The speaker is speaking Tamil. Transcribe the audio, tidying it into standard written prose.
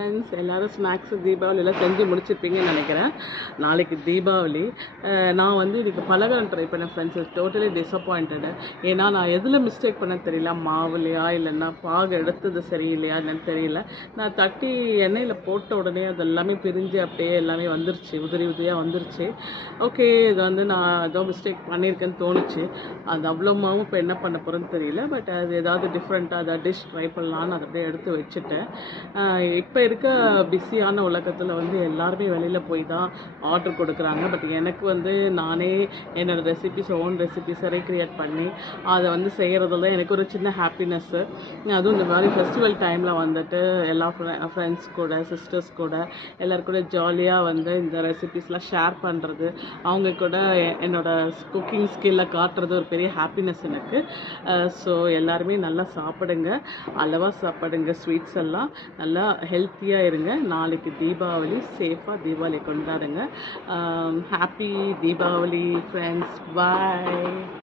ஃப்ரெண்ட்ஸ் எல்லாரும் ஸ்நாக்ஸு தீபாவளிலாம் செஞ்சு முடிச்சிருப்பீங்கன்னு நினைக்கிறேன். நாளைக்கு தீபாவளி. நான் வந்து இதுக்கு பலகாரம் ட்ரை பண்ணேன் ஃப்ரெண்ட்ஸ். It's totally டிசப்பாயிண்டடு. ஏன்னா நான் எதில் மிஸ்டேக் பண்ணேன்னு தெரியல. மாவுலையா இல்லைன்னா பாகு எடுத்தது சரியில்லையா என்னன்னு தெரியல. நான் தட்டி எண்ணெயில் போட்ட உடனே அது எல்லாமே பிரிஞ்சு அப்படியே எல்லாமே வந்துருச்சு, உதிரி உதிரியாக வந்துருச்சு. ஓகே, இது வந்து நான் ஏதோ மிஸ்டேக் பண்ணியிருக்கேன்னு தோணுச்சு. அது அவ்வளோ மாவும் இப்போ என்ன பண்ண போகிறேன்னு தெரியல. பட் அது ஏதாவது டிஃப்ரெண்ட்டாக அதை டிஷ் ட்ரை பண்ணலான்னு அதை அப்படியே எடுத்து வச்சுட்டேன். இப்போ இருக்க பிஸியான உலகத்தில் வந்து எல்லாருமே வெளியில் போய் தான் ஆர்டர் கொடுக்குறாங்க. பட் எனக்கு வந்து நானே என்னோடய ரெசிபிஸ் ஓன் ரெசிபிஸை ரீக்ரியேட் பண்ணி அதை வந்து செய்கிறதுல எனக்கு ஒரு சின்ன ஹாப்பினஸ்ஸு. அதுவும் இந்த மாதிரி ஃபெஸ்டிவல் டைமில் வந்துட்டு எல்லா ஃப்ரெண்ட்ஸ் கூட சிஸ்டர்ஸ் கூட எல்லோரும் கூட ஜாலியாக வந்து இந்த ரெசிபிஸ்லாம் ஷேர் பண்ணுறது, அவங்க கூட என்னோடய குக்கிங் ஸ்கில்லை காட்டுறது ஒரு பெரிய ஹாப்பினஸ் எனக்கு. ஸோ எல்லாருமே நல்லா சாப்பிடுங்க, அளவாக சாப்பிடுங்க, ஸ்வீட்ஸ் எல்லாம் நல்லா ஹெல்த்தியாக இருங்க. நாளைக்கு தீபாவளி, சேஃபாக தீபாவளி கொண்டாடுங்க. ஹாப்பி தீபாவளி ஃப்ரெண்ட்ஸ், பாய்.